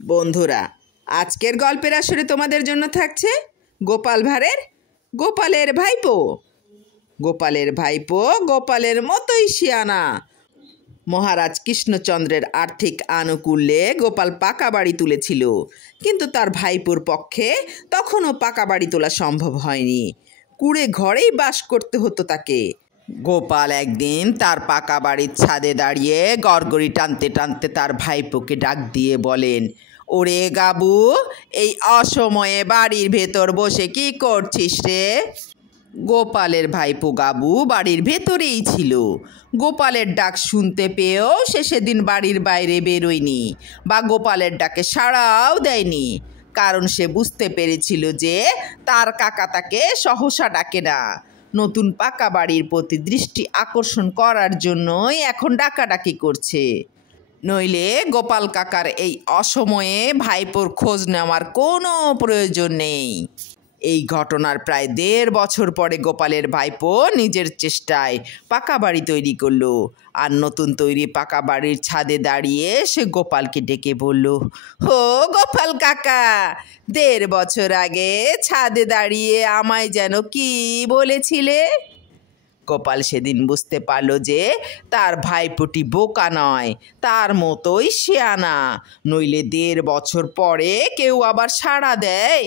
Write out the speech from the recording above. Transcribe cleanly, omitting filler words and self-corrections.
বন্ধুরা, আজকের গল্পের আসরে তোমাদের জন্য থাকছে গোপাল ভাঁড়ের গোপালের ভাইপো। গোপালের ভাইপো গোপালের মতোই শিয়ানা। মহারাজ কৃষ্ণচন্দ্রের আর্থিক আনুকূল্যে গোপাল পাকা বাড়ি তুলেছিল, কিন্তু তার ভাইপোর পক্ষে তখনও পাকা বাড়ি তোলা সম্ভব হয়নি। কুঁড়ে ঘরেই বাস করতে হতো তাকে। গোপাল একদিন তার পাকা বাড়ির ছাদে দাঁড়িয়ে গড়গড়ি টানতে টানতে তার ভাইপোকে ডাক দিয়ে বলেন, ওরে গাবু, এই অসময়ে বাড়ির ভেতর বসে কি করছিস রে? গোপালের ভাইপো গাবু বাড়ির ভেতরেই ছিল। গোপালের ডাক শুনতে পেয়েও সে সেদিন বাড়ির বাইরে বেরোয়নি বা গোপালের ডাকে সাড়াও দেয়নি, কারণ সে বুঝতে পেরেছিল যে তার কাকা তাকে সহসা ডাকে না। নতুন পাকা বাড়ির প্রতি দৃষ্টি আকর্ষণ করার জন্যই এখন ডাকাডাকি করছে, নইলে গোপাল কাকার এই অসময়ে ভাইপোর খোঁজ নেওয়ার কোনো প্রয়োজন নেই। এই ঘটনার প্রায় 1.5 বছর পরে গোপালের ভাইপো নিজের চেষ্টায় পাকা বাড়ি তৈরি করলো। আর নতুন তৈরি পাকা বাড়ির ছাদে দাঁড়িয়ে সে গোপালকে ডেকে বলল, ও গোপাল কাকা, 1.5 বছর আগে ছাদে দাঁড়িয়ে আমায় যেন কি বলেছিলে? গোপাল সেদিন বুঝতে পারল যে তার ভাইপোটি বোকা নয়, তার মতোই শিয়ানা, নইলে 1.5 বছর পরে কেউ আবার সাড়া দেয়।